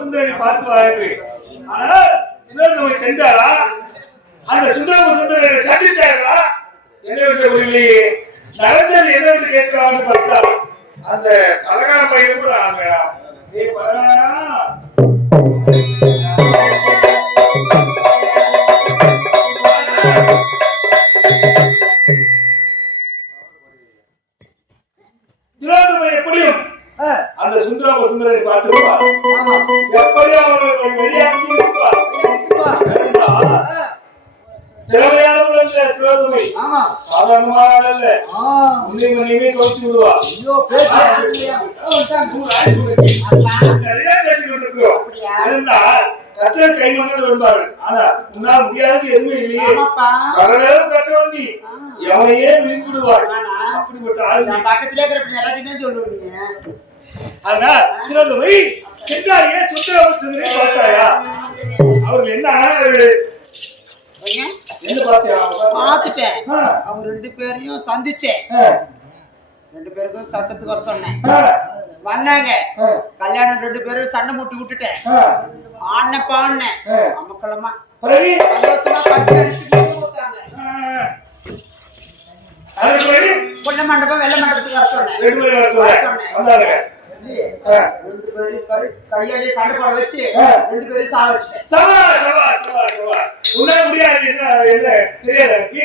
சுந்தரனை பார்த்து வாரு. ஆனால் இன்னொரு சென்றாரா? அந்த சுந்தரனை சந்தித்தாரா? என்னவென்று நடந்தது என்னவென்று கேட்கலாம்னு பார்த்தா அந்த பலகார பையன் கூட எப்படியும் அந்த சுந்தரனை பார்த்துருப்பா. எப்படியும் அவர்கள் வெளியாகி திறமையானவர்கள் சாதாரணமான உன்னையுமே கவனிச்சு விடுவா. நிறைய பேசிக்கொண்டிருக்கிறோம். கற்ற கை மகள் வருவார்கள். ஆனா உன்னால் முடியாது எதுவுமே இல்லையே. பரவாயில்ல கற்ற வண்டி எவனையே விழுந்துடுவார். அப்படிப்பட்ட ஆளு பக்கத்திலே எல்லாத்தையும் சொல்லுவீங்க. அதனால திருவள்ளுவை சென்றாயே சுந்தரனை பார்த்தாயா? அவர்கள் என்ன பாத்துட்டேன். அவங்க 2 பேரையும் சந்திச்சேன். 2 பேருக்கும் சத்தத்துக்கு வர சொன்னேன். வந்தாங்க. கல்யாணம் 2 பேரும் சண்டை மூட்டி விட்டுட்டேன். ஆண்ண பாண்ண அம்மக்களமா சந்தோஷமா பட்டு அடிச்சு கொடுத்தாங்க. பொண்ணு மண்டபம் வெள்ள மண்டபத்துக்கு வர சொன்னேன். 2 பேரும் கையாலே சண்டை போட வச்சு 2 பேரும் சாவச்சிட்டேன். முடியாது தெரியாது.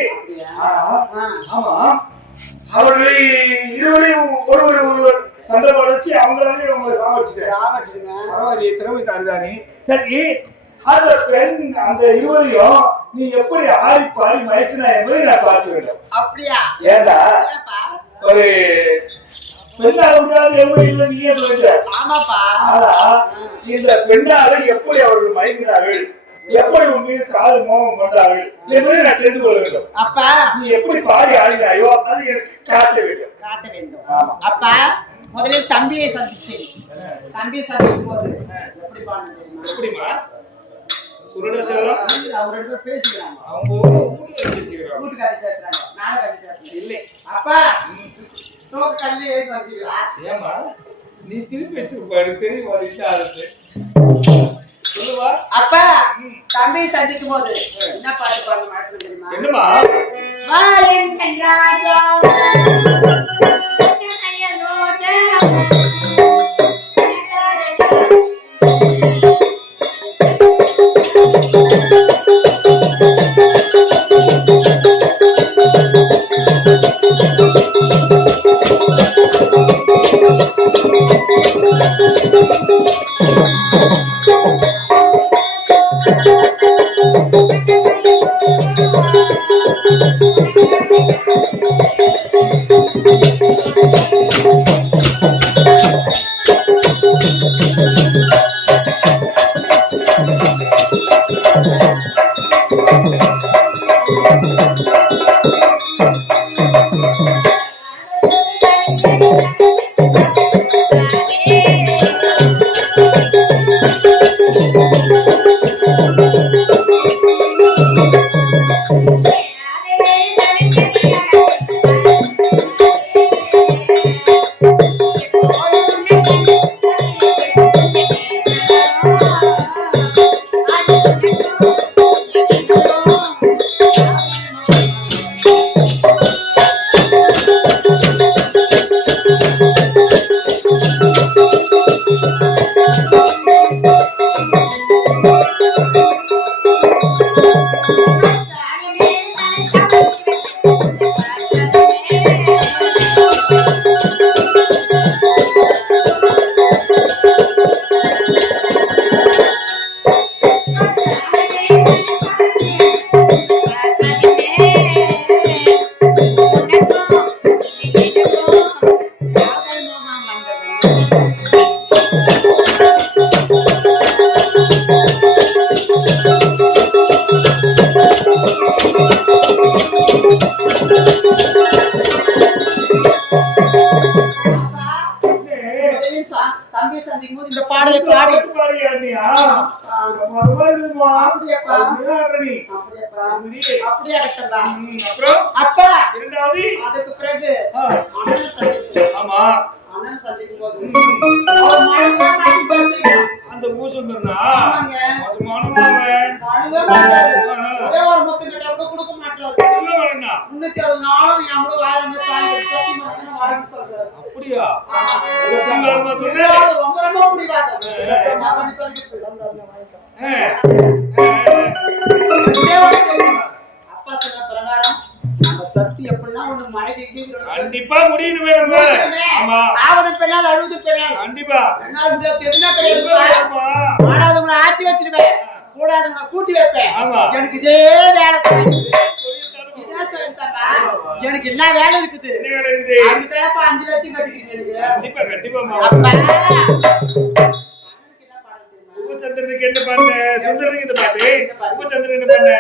ஆமா அவர்களை இருவரையும் ஒருவர் சண்டை போட வச்சு அவங்களாலே சாவச்சிட்டேன். திறமை தானே. சரி அந்த பெண் அந்த இருவரையும் நீ எப்படி ஆடி பாடி மயக்கினா என்பதை நான் பார்க்க வேண்டும். அப்படியா? ஏண்டா ஒரு பெண்ணால எப்படி இல்லை நீயே சொல்லிட்ட. ஆமாப்பா. ஆனா இந்த பெண்ணால எப்படி அவர்கள் மயக்கிறார்கள், எப்படி உன் மீது காதல் மோகம் கொண்டார்கள் என்பதை நான் தெரிந்து கொள்ள வேண்டும். அப்பா நீ எப்படி பாடி ஆடினாயோ அது எனக்கு காட்ட வேண்டும். அப்பா முதலில் தம்பியை சந்திச்சேன். தம்பியை சந்திக்கும் போது எப்படி பாடுறது? எப்படிமா சுரட செல்லம் அவங்க 2 பேரும் பேசிக்கிறாங்க. அவங்க வீட்டுக்காரி பேசுறாங்க. நாடகாரி பேசுறாங்க. இல்லை அப்பா தோக்க கல்லே ஏறி வந்தீங்களா? ஏமா நீ திருப்பி வச்சிருப்பாரு தெரியும் ஒரு இஷ்டாருக்கு சொல்லுவா. அப்பா தம்பி சந்திக்கும் போது என்ன பாட்டு பாட மாட்டேன் தெரியுமா? என்னமா? வாலென் ராஜா இந்த பாடலை பாடி ஆமா அண்ணன் சந்திக்கும் போது அவர் மழவே மாட்டேன். அந்த ஊசந்தா ஆமாங்க. மோசமானவன் மழவே மாட்டாரு. ஒரே ஒரு முத்து கிட்ட கூட கொடுக்க மாட்டாரு. என்ன வேணா 360 நாளும் என் கூட வாழ தாண்டி சத்தி மனசுல வாழன்னு சொல்றாரு. அப்படியா ஆமா. உங்க சொல்றேன் ரொம்ப ரொம்ப பிடிக்காது. மகன் சொல்லிட்டு அப்பா சொன்ன பிரகாரம் நம்ம சக்தி எப்படின்னா ஒண்ணு மழை கண்டிப்பா முடியும் வேணும். ஆமா ஆவது பெண்ணால் அழுவது பெண்ணால் கண்டிப்பா என்னால முடியாது எதுனா கிடையாது. ஆடாதவங்களை ஆட்டி வச்சிருவேன், கூடாதவங்களை கூட்டி வைப்பேன். எனக்கு இதே வேலை எனக்கு என்ன வேலை இருக்குது? அதுக்குதான் 5 லட்சம் கட்டிக்கிறீங்க. சந்திரனுக்கு என்ன பண்ண? சுந்தரனுக்கு என்ன பாட்டு? உபச்சந்திரன் என்ன பண்ண?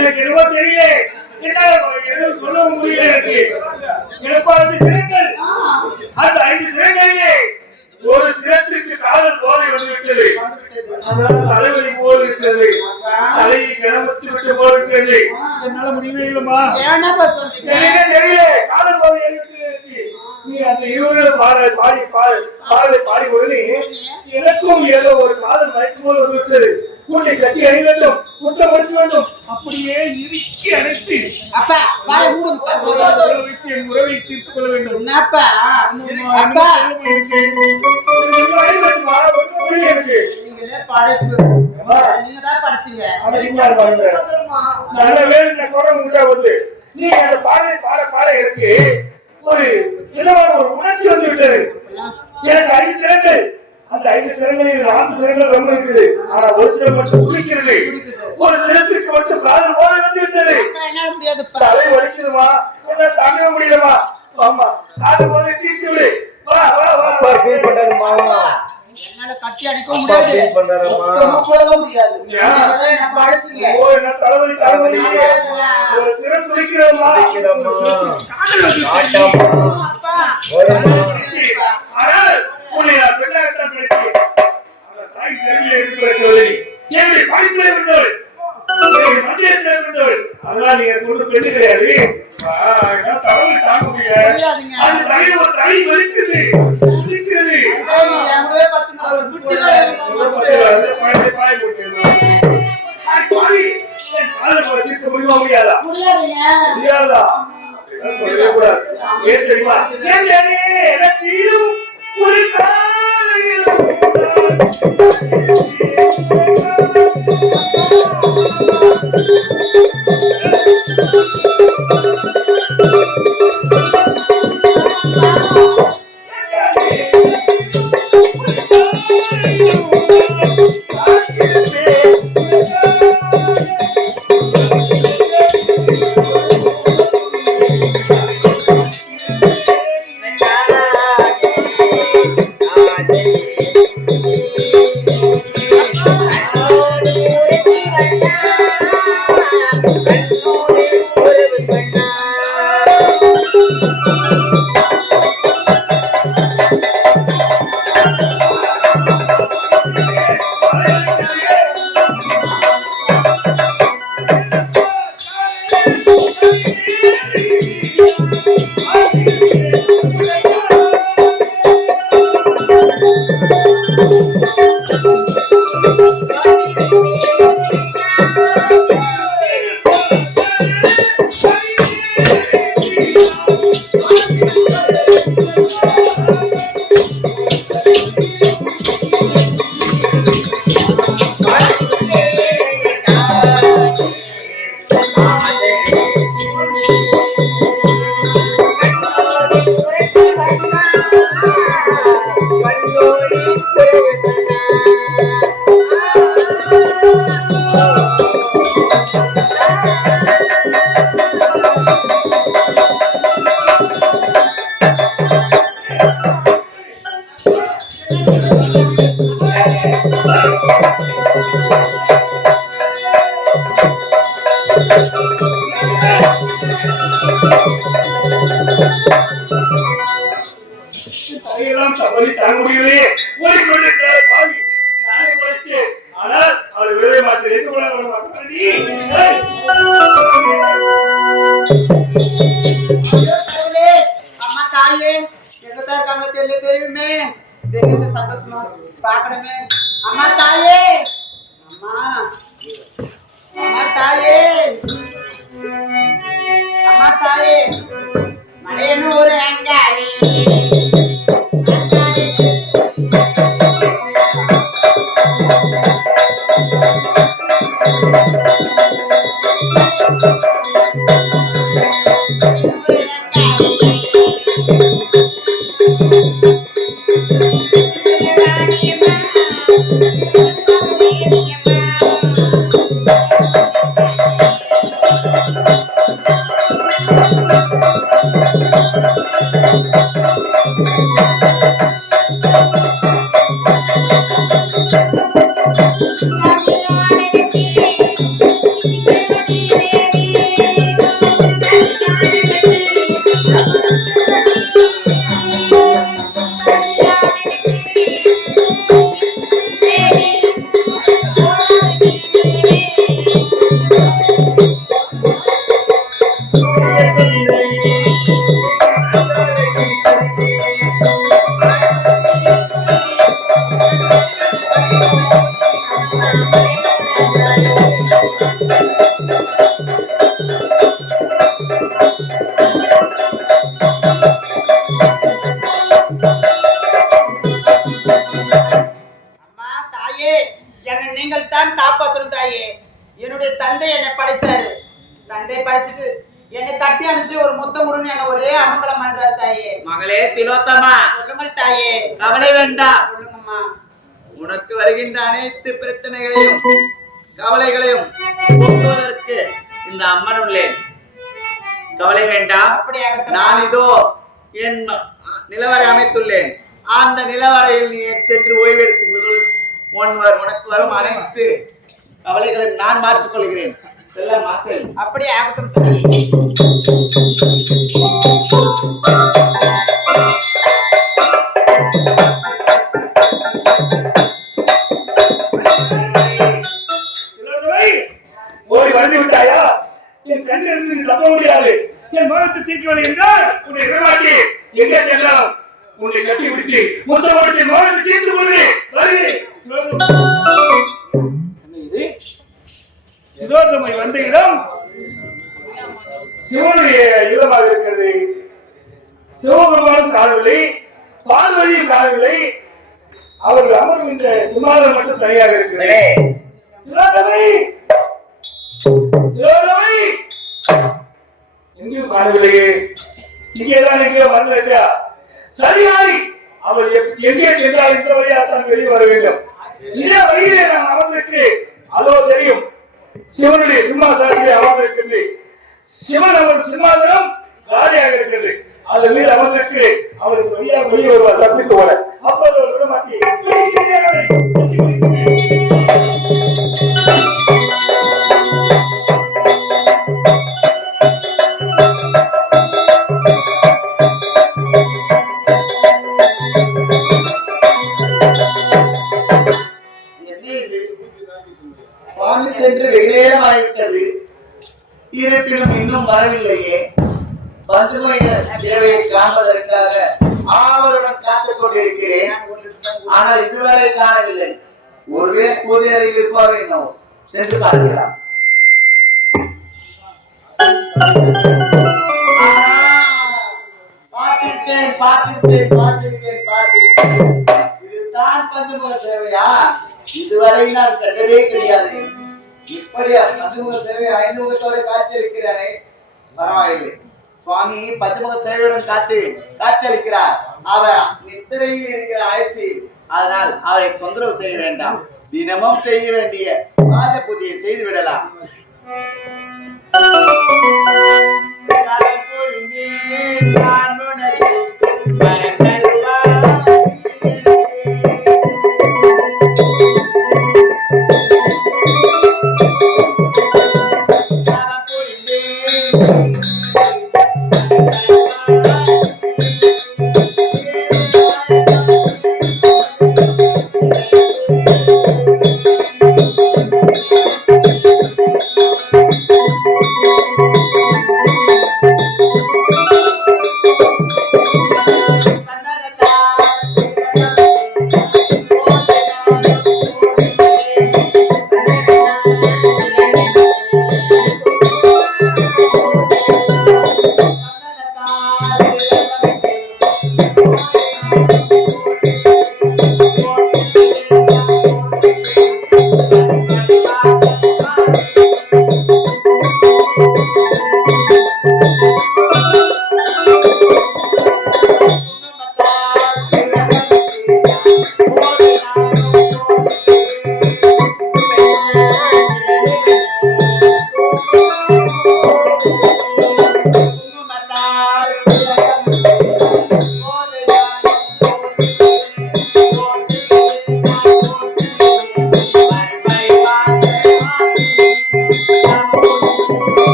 எனக்கு என்னவோ தெரியல, என்ன சொல்ல முடியல. எனக்கு 5 சிரங்கள், அந்த 5 சிரங்களிலே ஒரு சிரத்திற்கு காதல் போதை வந்துவிட்டது. அதனால் தலைவலி போல் இருக்கிறது, தலையை கிளம்பத்து விட்டு போல் இருக்கிறது. என்னால முடியவே இல்லைமா, தெரியல. காதல் போதை நீ அந்த இருவரும் பாடி உடனே எனக்கும் ஏதோ ஒரு காதல் மயக்கம் போல் வந்துவிட்டது. கூட்டை கட்டி அணி வேண்டும், குற்றம் படிக்க வேண்டும். அப்படியே இறுக்கி அணைத்து உறவை தீர்த்துக் கொள்ள வேண்டும். நல்ல வேலை வந்து நீ அந்த பாட இருக்கு ஒரு உணர்ச்சி வந்து விட்டது. எனக்கு 5 சிரங்கள், அந்த 5 சிரங்களில் 4 சிரங்கள் ரொம்ப இருக்குது. ஆனா ஒரு சிரம் மட்டும் குளிக்கிறது. ஒரு சிரத்திற்கு மட்டும் காதல் போதை வந்து விட்டது. தலை வலிக்குதுமா, என்ன தாங்க முடியலமா. ஆமா, காதல் போதை தீர்த்து விடு. வா வா வா. என்னால கட்டி அடிக்க முடியாது, முடியாது. தலைவலி ஒரு சிரம் குளிக்கிறோமா. அதனால நீங்க கொண்டு பெண்ணு கிடையாது. தலைமை தாங்க முடியாது. அது தலை வலிக்குது. பாய் காலை தீர்க்க முடியுமா முடியாதா? முடியாதுங்க. முடியாதா? சொல்லவே கூடாது. ஏன் தெரியுமா? எனக்கீரும் ஒரு காலையில் அதையெல்லாம் தவறி தர முடியலையே. ஓடிக்கொண்டிருக்கிற பாவி நானே குறைச்சு. ஆனால் அவர் விரைவை மாற்ற ஏற்றுக்கொள்ள மாட்டார். அம்மா தாயே எங்கதான் இருக்காங்க தெரியல. தெய்வமே தெரியுது சந்தோஷமா பாக்கணுமே. அம்மா தாயே, அம்மா அம்மா தாயே, அம்மா தாயே மலையனூர் அங்காளி நீங்கள் தான் காப்பாற்றணும் தாயே. என்னுடைய தந்தை என்னை படைச்சாரு. தந்தை படைச்சிட்டு என்னை கட்டி அனுப்பிச்சு ஒரு முத்தம் கொடுன்னு என்ன ஒரே அமங்கலம் பண்றாரு தாயே. மகளே திலோத்தமா, சொல்லுங்கள் தாயே. கவலை வேண்டாம். சொல்லுங்கம்மா. உனக்கு வருகின்ற அனைத்து பிரச்சனைகளையும் கவலைகளையும் போக்குவதற்கு இந்த அம்மன் உள்ளேன். கவலை வேண்டாம். நான் இதோ என் நிலவரை அமைத்துள்ளேன். அந்த நிலவரையில் நீ சென்று ஓய்வெடுத்துக் உனக்கு வரும் அனைத்து கவலைகளையும் நான் மாற்றிக் கொள்கிறேன். செல்லம்மா செல். அப்படியே ஆகட்டும். ஓடி வந்து விட்டாயா? என் கண்ணிலிருந்து தப்ப முடியாது. என் மனத்தை தீர்க்கவில்லை என்றால் உன்னை விடமாட்டி எங்கே செல்லலாம்? உன்னை கட்டி பிடித்து முத்தமாட்டி மனத்தை தீர்த்து கொள்கிறேன். திலோத்தமை வந்த இடம் சிவனுடைய இடமாக இருக்கிறது. சிவபெருமானும் காணவில்லை, பார்வதியும் காணவில்லை. அவர்கள் அமரும் இந்த சிம்மாசனம் மட்டும் தனியாக இருக்கிறது. எங்கேயும் காணவில்லையே. இங்கேதான் எங்கேயோ வரலையா? சரியாய் அவள் எங்கே சென்றால் இந்த வழியாத்தான் வெளியே வர வேண்டும். இதே வழியிலே நான் அமர்ந்திருக்கு. அதோ தெரியும் சிவனுடைய சிம்மாசனத்திலே அமர்ந்திருக்கின்றேன். சிவன் அவன் சிம்மாசனம் காலியாக இருக்கிறது. அது மீது அமர்ந்திருக்கு. அவருக்கு வழியாக வெளியே வருவார் தப்பித்து போல. அப்போது ஒரு விடமாட்டி சென்று வெகுநேரம் ஆகிவிட்டது. இருப்பினும் இன்னும் வரவில்லையே. பசுமைய சேவையை காண்பதற்காக ஆவலுடன் காத்துக் கொண்டிருக்கிறேன். ஆனால் இதுவரை காணவில்லை. ஒருவேளை பூஜை அறையில் இருப்பார் என்னோ. சென்று பார்க்கலாம். இதுதான் பஞ்சமுக சேவையா? இதுவரை நான் கண்டதே கிடையாது. இப்படியா பஞ்சமுக சேவை 5 முகத்தோடு காட்சி அளிக்கிறானே, பரவாயில்லை. சுவாமி பஞ்சமுக சேவையுடன் காட்சி அளிக்கிறார். அவர் நித்திரையில் இருக்கிற ஆட்சி. அதனால் அவரை தொந்தரவு செய்ய வேண்டாம். தினமும் செய்ய வேண்டிய பாத பூஜையை செய்து விடலாம்.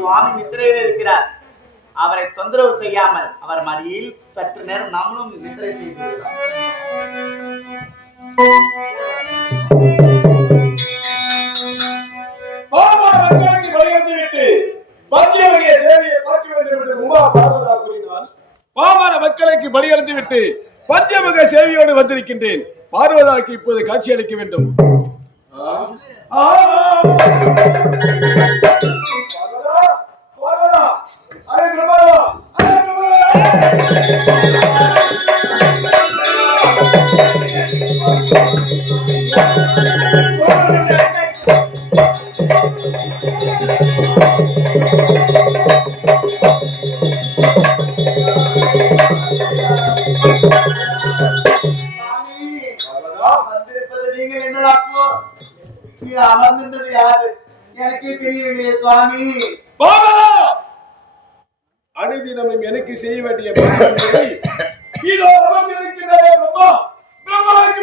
சுவாமி நித்திரையில் இருக்கிறார். அவரை தொந்தரவு செய்யாமல் அவர் மடியில் சற்று நேரம் நாமளும் நித்திரை செய்து பாமர மக்களுக்கு பலியளித்து விட்டு பஞ்சமுக சேவையோடு வந்திருக்கின்றேன். பார்வதாக்கு இப்போது காட்சி அளிக்க வேண்டும். அமர்ந்திருந்தது யாரு எனக்கே தெரியவில்லையே சுவாமி. அனுதினமும் எனக்கு செய்ய வேண்டிய இதோ அமர்ந்திருக்கிறாரே பிரம்மா. பிரம்மாவுக்கு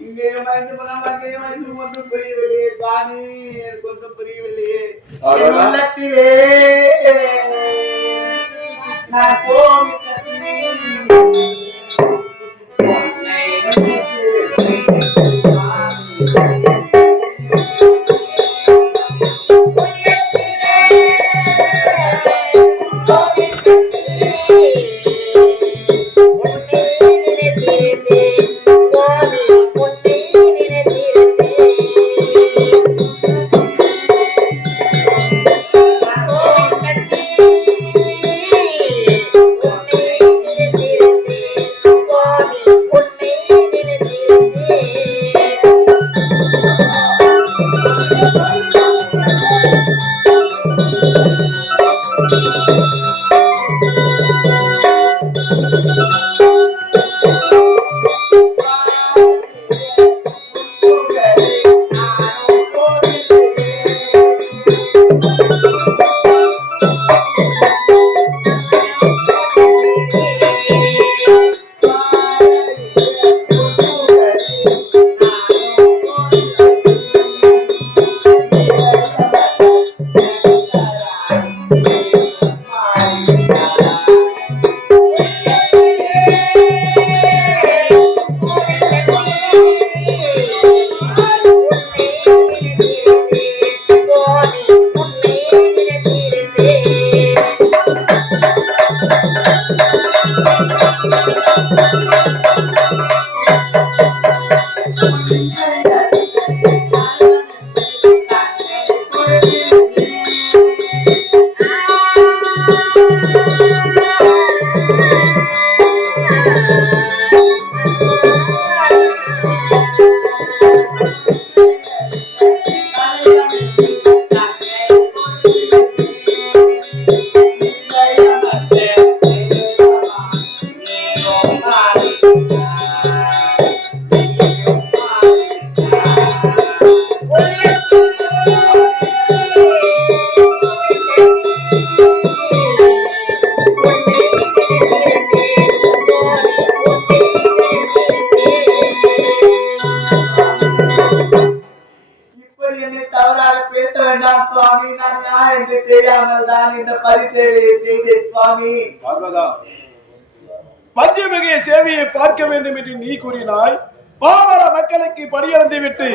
இங்கே ஒன்றும் புரியவில்லையே சுவாமி. எனக்கு ஒன்றும் புரியவில்லையே. உள்ளத்திலே பஞ்சமிகை சேவையை பார்க்க வேண்டும் என்று நீ கூறினாய். பாமர மக்களுக்கு பணியளந்து விட்டு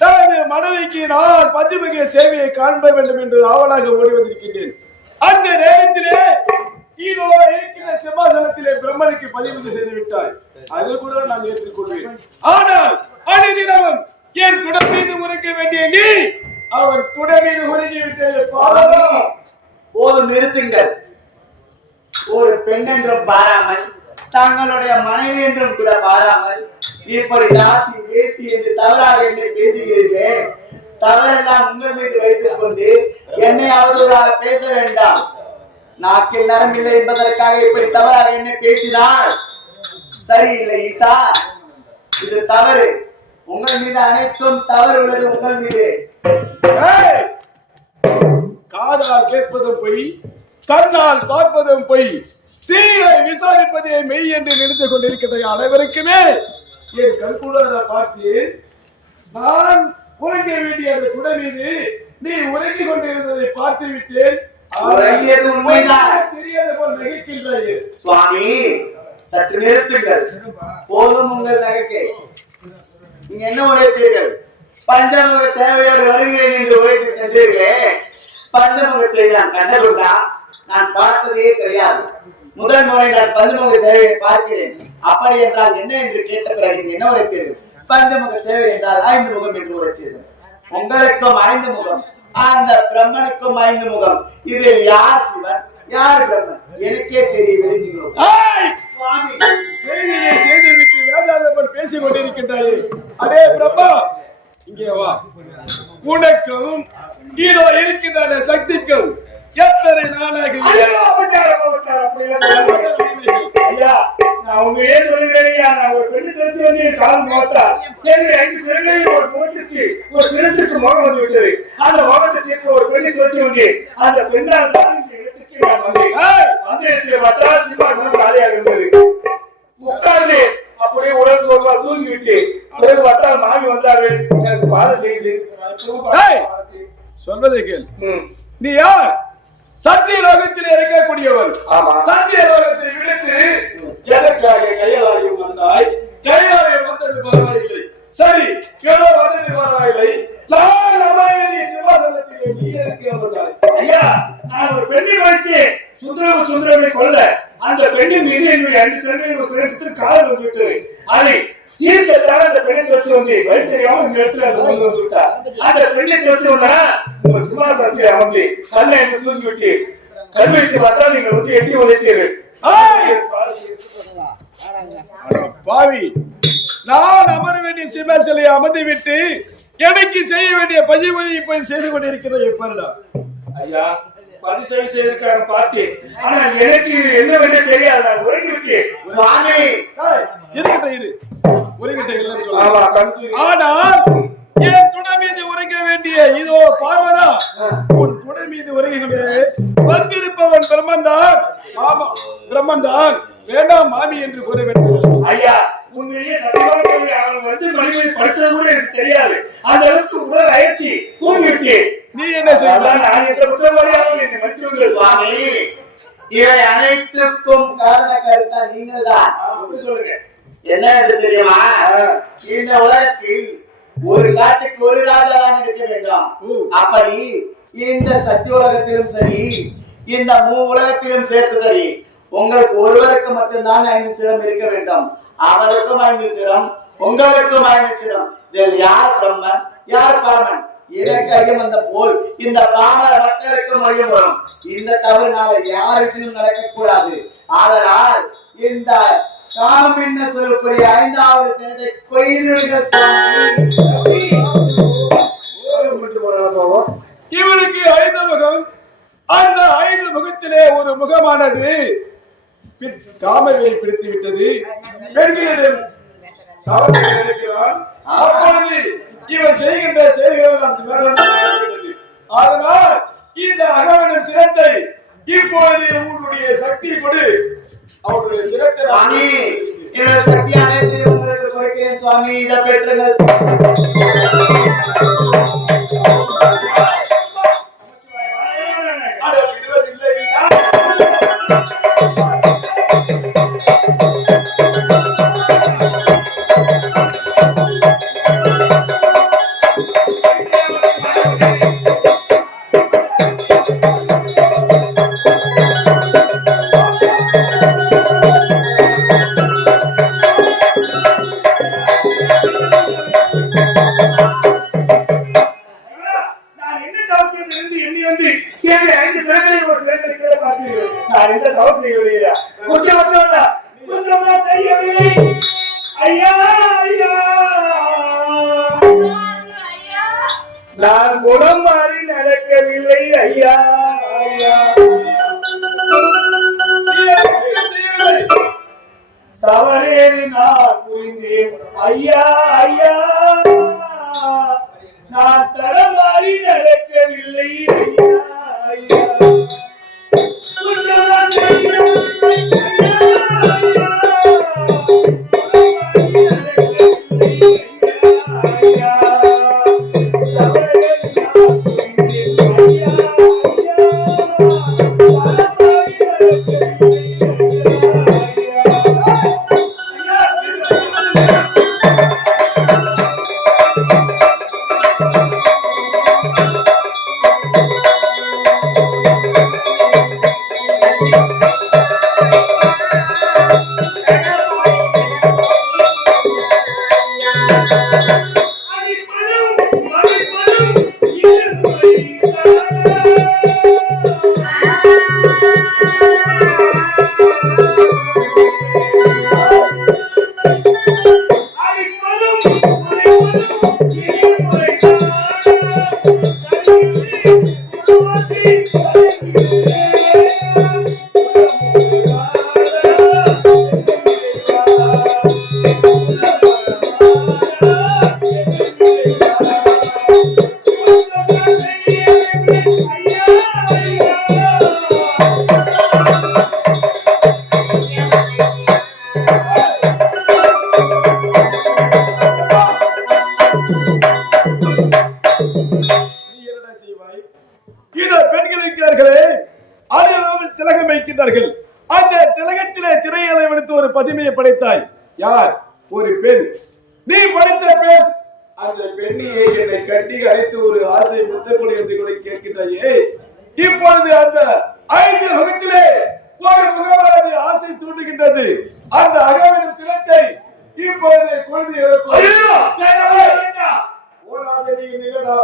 தனது மனைவிக்கு நான் பஞ்சமிகை சேவையை காண்ப வேண்டும் என்று ஆவலாக ஓடி வந்திருக்கின்றேன். அந்த நேரத்திலே இதோ இருக்கின்ற சிம்மாசனத்திலே பிரம்மனுக்கு பதிவு செய்து விட்டாய். அது கூட நான் ஏற்றுக்கொள்வேன். ஆனால் அனுதினமும் என் துடை மீது உரைக்க வேண்டிய நீ அவன் துடை மீது உரைக்கி விட்டது. போதும், நிறுத்துங்கள். ஒரு பெண் என்றும் பாராமல், தங்களுடைய மனைவி என்றும் கூட பாராமல், இப்படி ராசி பேசி என்று தவறாக என்று பேசுகிறீர்களே, தவறெல்லாம் உங்கள் மீது வைத்துக் கொண்டு என்னை அவதூறாக பேச வேண்டாம். நாக்கில் நரம்பில்லை என்பதற்காக இப்படி தவறாக என்னை பேசினால் சரியில்லை ஈசா. இது தவறு. உங்கள் மீது அனைத்தும் தவறு உள்ளது. உங்கள் மீது காதால் கேட்பதும் பொய், கண்ணால் பார்ப்பதும் பொய், தீரை விசாரிப்பதே மெய் என்று நினைத்து கொண்டிருக்கின்ற அனைவருக்குமே என் கண்கூட பார்த்தேன். நான் உறங்க வேண்டிய அந்த துணை மீது நீ உறங்கிக் கொண்டிருந்ததை பார்த்து விட்டேன். தெரியாத போல் நகைக்கின்றாயே. சுவாமி, சற்று நிறுத்துங்கள். போதும் உங்கள் நகைக்கை. நீங்க என்ன உரைத்தீர்கள்? பஞ்சமுக சேவையோடு வருகிறேன் என்று உரைத்து சென்றீர்களே, பஞ்சமுக சேவை நான் கண்டதுண்டா? நான் பார்த்ததே கிடையாது. முதல் முறை நான் பஞ்சமுக சேவையை பார்க்கிறேன். அப்படி என்றால் என்ன என்று கேட்ட பிறகு நீங்க என்ன உரைத்தீர்கள்? பஞ்சமுக சேவை என்றால் 5 முகம் என்று உரைத்தீர்கள். உங்களுக்கும் 5 முகம், அந்த பிரம்மனுக்கும் 5 முகம். இதில் யார் சிவன், யார் பிரம்மன் எனக்கே தெரியவில்லை. சுவாமி, செய்தியை செய்து விட்டு வேதாந்தப்பன் பேசிக் கொண்டிருக்கின்றாயே. அடே பிரம்மா, இங்கே வா. உனக்கும் இதோ இருக்கின்ற சக்திக்கும் எத்தனை நாளாக நான் உண்மையே சொல்லுகிறேன். நான் ஒரு பெண்ணு செலுத்தி வந்து என் கால் மோட்டார் என்று 5 சிறகையில் ஒரு முகத்திற்கு ஒரு சிறத்திற்கு முகம் வந்து விட்டது. அந்த முகத்தை தீர்க்க ஒரு பெண்ணை செலுத்தி வந்து அந்த பெண்ணால் தான் இந்த இடத்திற்கு நான் வந்தேன். பார்த்தா சிம்மாசனம் காலியாக இருந்தது. உட்கார்ந்து அப்படியே உடல் சோர்வா தூங்கி விட்டு பிறகு பார்த்தா மாமி வந்தார்கள். எனக்கு பாத செய்து சொல்வதை கேள். நீ யார்? சத்திய லோகத்தில் இருக்கக்கூடியவன். சத்திய லோகத்தை விடுத்து எதற்காக கைலாயம் வந்தாய்? கைலாயம் வந்தது பரவாயில்லை, சரி, கேளோ வந்தது பரவாயில்லை. சிம்மாசனத்திலே நீ இருக்க வந்தாய். ஐயா, நான் ஒரு பெண்ணை வைத்து சுந்தரமை கொல்ல அந்த பெண்ணின் மீது என்னுடைய 5 சிறகையில் ஒரு சிறப்பு காலம் வந்து விட்டது. அதை தீர்க்கத்தான் அந்த பெண்ணை தொட்டு வந்து வைத்தியாவும் இந்த இடத்துல அந்த வந்து வந்து விட்டார். அந்த பெண்ணை தொட்டு வந்தா சிம்மாசனத்தில் அமர்ந்து கல்லை என்று தூங்கி விட்டு கல்வெட்டு பார்த்தா நீங்கள் வந்து எட்டி உதைத்தீர்கள். பாவி, நான் அமர வேண்டிய சிம்மாசனத்தை அமர்ந்து விட்டு எனக்கு செய்ய வேண்டிய பதிவை போய் செய்து கொண்டிருக்கிறேன். எப்படா ஐயா, பரிசை செய்திருக்காங்க பார்த்தேன். ஆனா எனக்கு என்ன வேண்டிய தெரியாது. நான் உறங்கி விட்டேன். சுவாமி, இருக்கட்டும், இரு. உறங்கிட்ட இல்லைன்னு சொல்ல. ஆனால் என் துணை மீது உரைக்க வேண்டிய இதோ பார்வதா, உன் துணை மீது உரைக்க வந்திருப்பவன் பிரம்மன்தான். ஆமா, பிரம்மன்தான். வேண்டாம் மாமி என்று கூற வேண்டும். ஐயா, உண்மையிலேயே சத்தியமாக அவன் வந்து மனிதனை படுத்தது கூட எனக்கு தெரியாது. அந்த அளவுக்கு உடல் அயற்சி தூங்கிவிட்டு நீ என்ன செய்வாய்? நான் என்ற குற்றவாளியாக என்னை மன்னித்து சுவாமி, இவை அனைத்துக்கும் காரண கருத்தா நீங்கள் தான். சொல்லுங்க. என்ன என்று தெரியுமா? இந்த உலகத்தில் ஒரு காட்டுக்கு ஒரு ராஜாவாக இருக்க வேண்டும். அப்படி இந்த சத்திய உலகத்திலும் சரி, இந்த 3 உலகத்திலும் சேர்த்து சரி, உங்களுக்கு ஒருவருக்கு மட்டும்தான் 5 சிரம் இருக்க வேண்டும். அவருக்கும் 5 சிரம், உங்களுக்கும் 5 சிரம். இதில் யார் பிரம்மன் யார் பரமன் எனக்கு ஐயம் வந்த போல் இந்த பாமர மக்களுக்கும் ஐயம் வரும். இந்த தவறுனால யாருக்கும் நடக்கக்கூடாது. அதனால் இந்த காமம் என்ன சொல்லக்கூடிய 5வது சிரத்தை கொய்துவிடுங்கள் சுவாமி. இவனுக்கு 5 முகம். அந்த 5 முகத்திலே ஒரு முகமானது காமவெறி பிடித்து விட்டது. பெண்களிடம் அப்பொழுது இவன் செய்கின்ற செயல்கள் அதனால் இந்த அகவனும் சிரத்தை இப்பொழுது உன்னுடைய சக்தி கொடு. அவனுடைய சிரத்தை சக்தி அனைத்தையும் உங்களுக்கு கொடுக்கிறேன் சுவாமி. இதை பெற்றுங்கள். நான் குணம் மாறி நடக்கவில்லை ஐயா ஐயா. தவறேது நான் புரிந்தேன் ஐயா ஐயா. நான் தடமாறி நடக்கவில்லை ஐயா ஐயா. திலகம் வைக்கின்றார்கள். அந்த திலகத்திலே திரையலை எடுத்து ஒரு பதுமையை படைத்தாய். யார்? ஒரு பெண். நீ படைத்த பெண். அந்த பெண்ணியை என்னை கட்டி அடைத்து ஒரு ஆசை முத்தப்பொழி என்று கூட கேட்கின்றாயே. இப்பொழுது அந்த 5 முகத்திலே ஒரு முகமானது ஆசை தூண்டுகின்றது. அந்த அகவனும் சிரத்தை இப்பொழுது கொழுது ஓடாத நீ நிகழா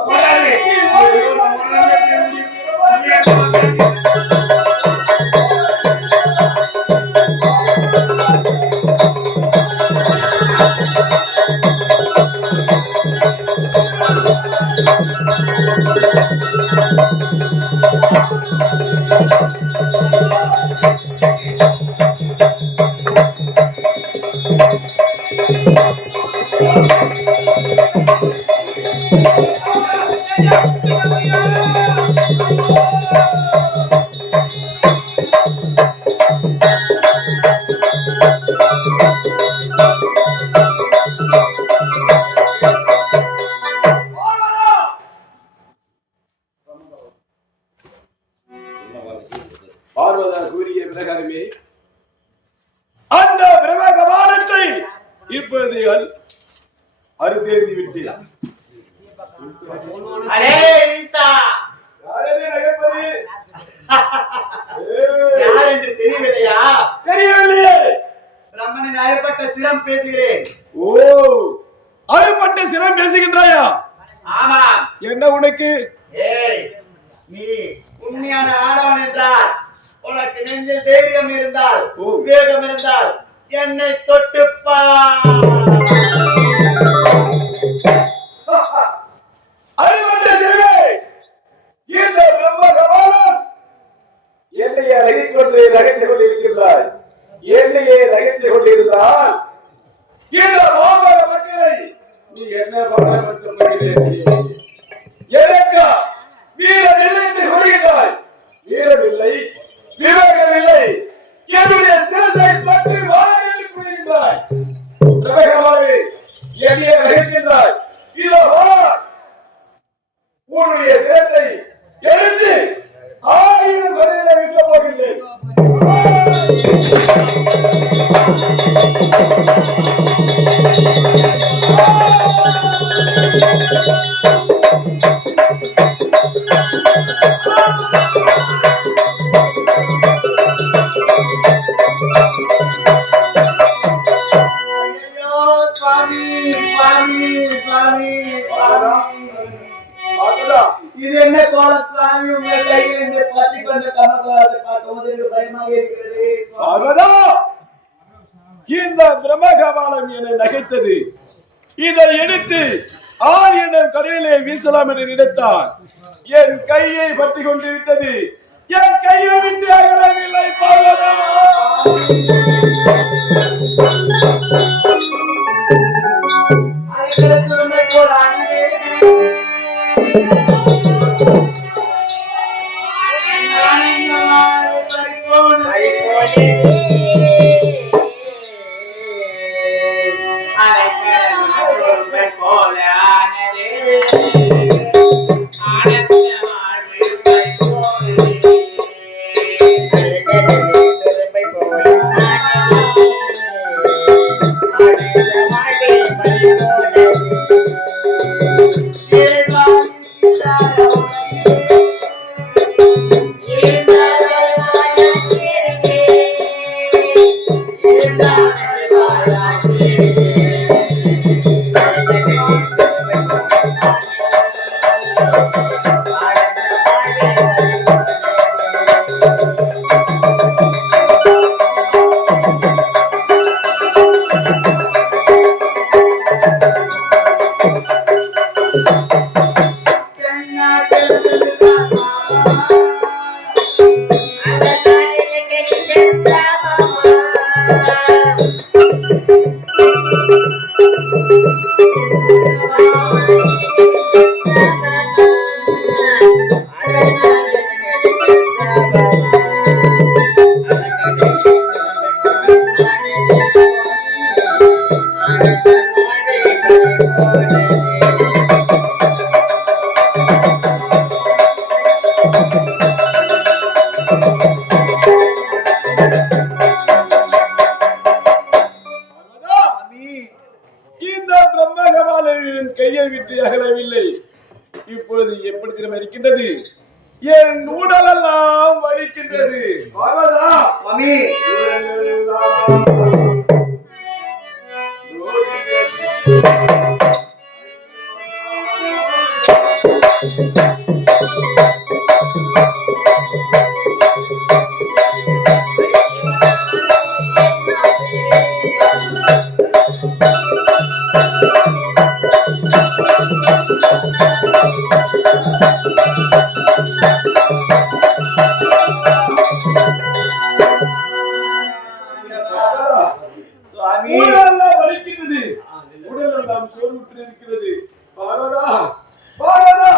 பார்வதா கூறிய பிரகாரமே அந்த பிரம்மகபாலத்தை இப்பொழுது அறுத்தெறிந்து விட்டேன். அரே ஈசா யாரே நகைப்பது யார் என்று தெரியவில்லையா? தெரியவில்லையே. பிரம்மனின் அறுபட்ட சிரம் பேசுகிறேன். ஓ, அறுபட்ட சிரம் பேசுகின்றாயா? ஆமா. என்ன உனக்கு? ஏய், நீ உண்மையான ஆடவன் என்றால், உனக்கு நெஞ்சில் தைரியம் இருந்தால், விவேகம் இருந்தால் என்னை தொட்டுப்பா. அறுபட்ட சிறை இந்த பிரம்மகவான் என்னையே நகைத்துக் கொண்டிருக்கின்றாய். என்னையே நகைத்துக் கொண்டிருந்தால் இந்த மாமர மக்களை நீ என்ன பாடப்படுத்த போகிறேன்? எனக்கா வீரமில்லை என்று கூறுகிறாய். வீரமில்லை, விவேகமில்லை, என்னுடைய சிரசை தொட்டு வாரி என்று கூறுகின்றாய். பிரபகமானவே என்னையே நகைக்கின்றாய். இதோ உன்னுடைய சிரத்தை எடுத்து 1000 வரையில வீச போகின்றேன். இது என்ன கோலம் சுவாமி? உங்க கையில் இந்த பற்றி கொண்ட கமலத்தை பார்க்கும்போது பயமாக இருக்கிறது. இந்த பிரம்மகபாலம் என்னை நகைத்தது. இதை எடுத்து ஆரியனம் கடலிலே வீசலாம் என்று நினைத்தார். என் கையை பற்றி கொண்டு விட்டது. என் கையை விட்டு அகலவில்லை. பார்வதா, இந்த பிரம்மகபாலின் கையை விட்டு அகலவில்லை. இப்பொழுது எப்படி திரும்ப இருக்கின்றது? என் உடலெல்லாம் வலிக்கின்றது. பார்வதா, உடலெல்லாம் வலிக்கின்றது. உடலெல்லாம் சோர்வுற்று இருக்கிறது. பார்வதா, பார்வதா,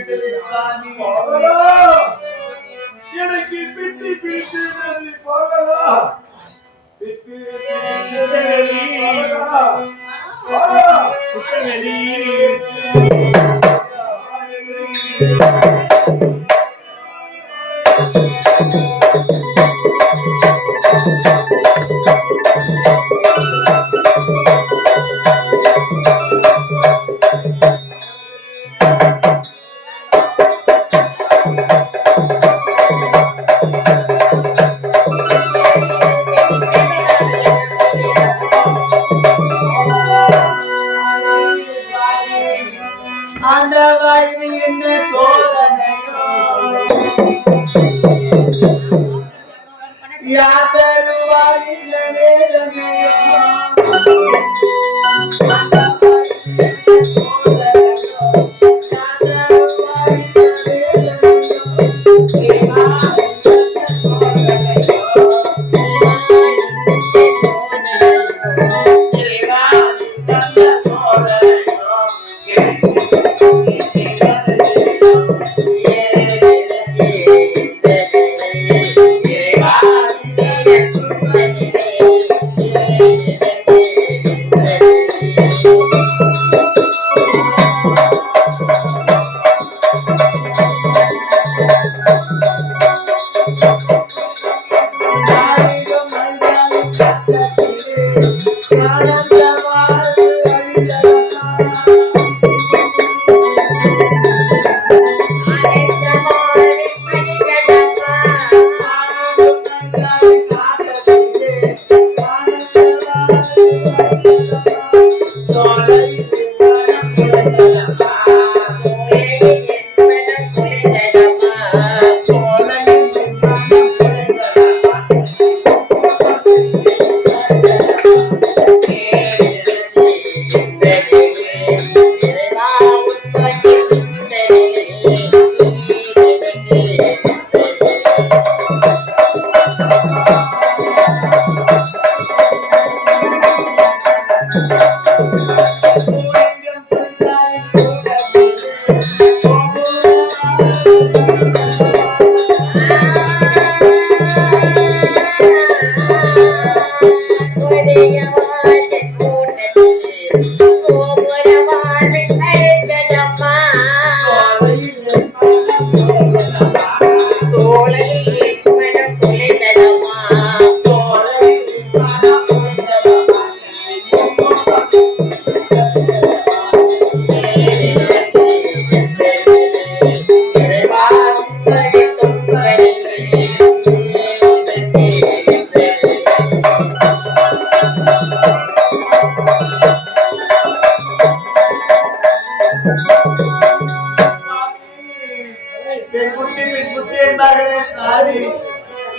விட்டது சாமி. எனக்கு பித்தி பிடித்தது பாவலா, பித்தி பிடித்தது பாவலா, பாவலா. ஆண்டவா இது என்ன சோதனையோ, யார் தருவார் இந்த வேதனையோ. ஆண்டவா இது என்ன சோதனையோ, யார் தருவார் இந்த வேதனையோ. தேவா இந்த சோதனையோ, தேவா இந்த சோதனையோ.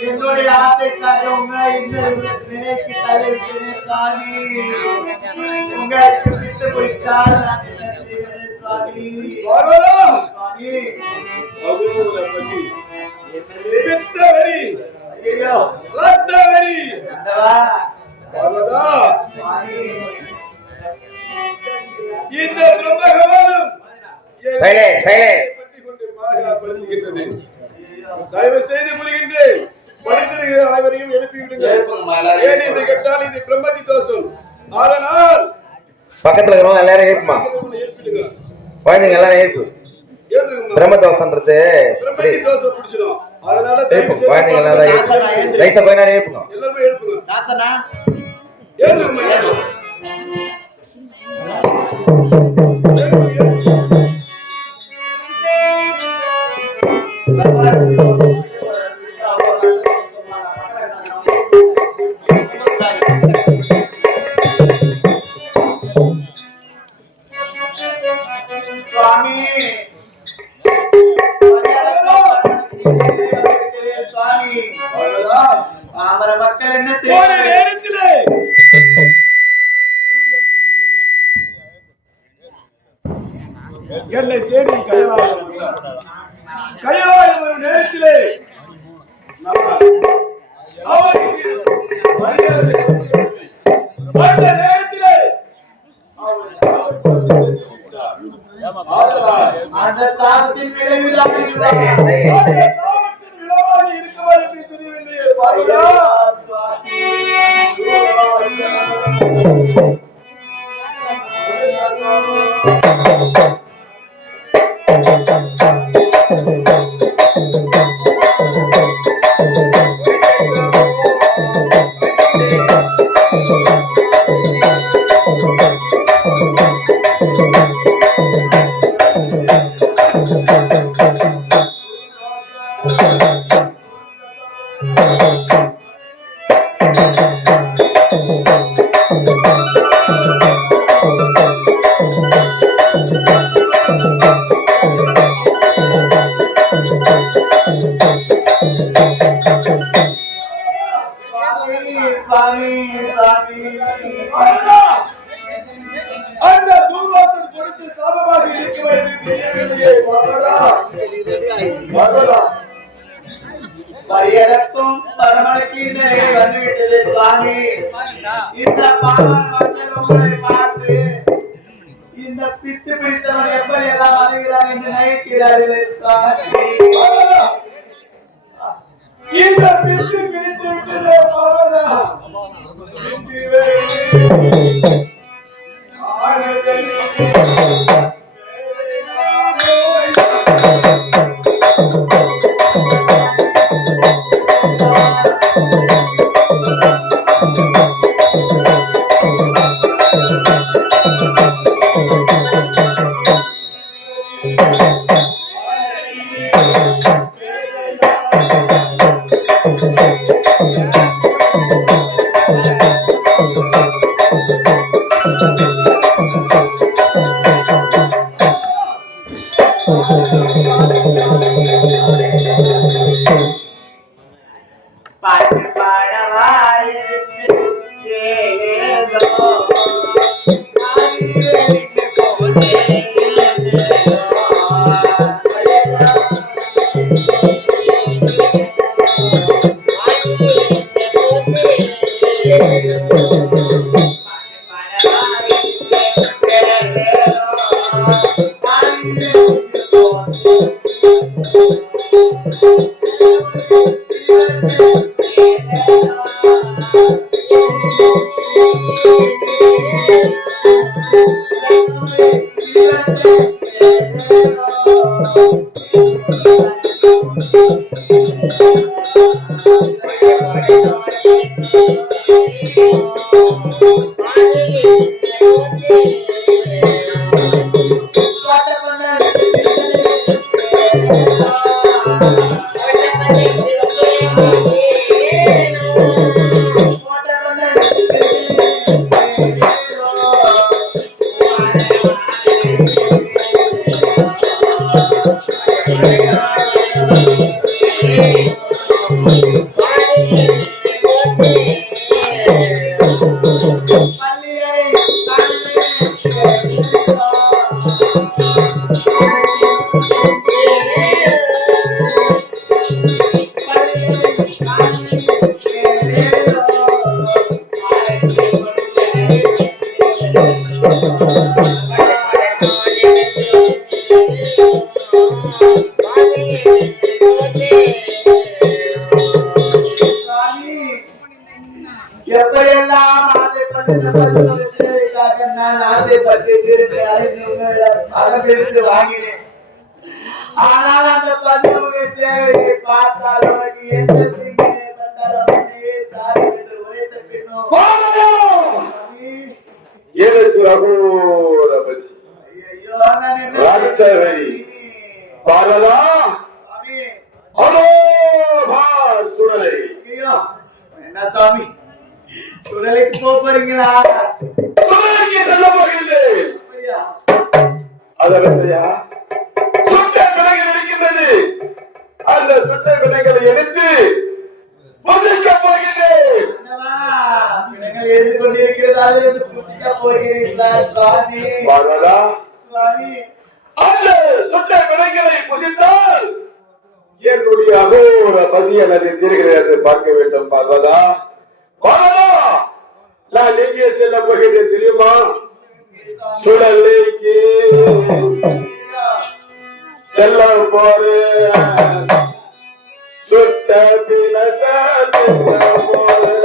என்னுடைய ஆசைக்காக உங்களை இந்த நிலைக்கு தள்ளிவிட்டேன் சாமி. உங்களுக்கு பித்து பிடித்தால் நான் என்ன செய்வது சாமி? சாமி பித்தவரி, ஐயோ ரத்தவரி, ஆண்டவா பார்வதா, சாமி இந்த பிரம்மகவானம் பற்றி கொண்டு பாதுகாப்படுத்துகின்றது. தயவு செய்து புரிகின்றேன், படித்திருக்கிற அனைவரையும் எழுப்பி விடுங்கள். ஏன் என்று கேட்டால் இது பிரம்மதி தோஷம். அதனால் பக்கத்துல இருக்கிறவங்க எல்லாரும் ஏற்புமா, எழுப்பிடுங்க. குழந்தைங்க எல்லாரும் ஏற்பு. பிரம்ம தோஷம்ன்றது பிரம்மதி தோஷம் பிடிச்சிடும். அதனால குழந்தைங்க எல்லாரும் ரைசா போய் நேரம் ஏற்புங்க. எல்லாருமே எழுப்புங்க. தாசனா ஏற்றுங்க. சுவாமி சுவாமி பாமர மக்கள் என்ன ஒரு நேரத்திலே என்னை தேடி கையாள ஒரு நேரத்திலே விளைவுதான் இதுதான். அந்த சாபத்தின் விளைவாக இருக்குமா என்று தெரியவில்லையே பார்வதா. அந்த தூர்வாசன் கொடுத்து சாபமாக இருக்குமா என்று தெரியவில்லையே பார்வதா. பரியடக்கும் பரமனுக்கு இந்த நிலை வந்துவிட்டது சுவாமி. இந்த பாவம் மக்கள் உங்களை பார்த்து இந்த பித்து பிடித்தவன் எப்படி எல்லாம் வருகிறார் என்று நினைக்கிறார்கள் சுவாமி. இந்த பித்து பிடித்து விட்டதே பார்வதா. எப்படியெல்லாம் ஆசைப்பட்டு வாங்கினேன். ஆனால் அந்த பதிமுக சேவையை பார்த்தால் அவருக்கு எந்த தீங்கினை கண்டாலும் சாரி என்று உரைத்த பின்னும் என்ன சாமி சுடலைக்கு போறீங்களா? சுடலைக்கு செல்ல போகின்றேன். சுட்ட விலைகள் இருக்கின்றது. அந்த சுட்ட விலைகளை எடுத்து புசிக்க போகிறேன். எரிந்து கொண்டிருக்கிறதால் புசிக்க போகிறீர்களா சுவாமி? சுவாமி அந்த சுட்ட விலைகளை புசித்தால் என்னுடைய அகோர பசி அல்லது தீர்கிறது பார்க்க வேண்டும். பார்வதா நான் எங்கே செல்ல போகிறேன் தெரியுமா? சுடலைக்கு செல்ல போரு சுத்த பிளக்க செல்ல போரு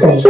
Thank you.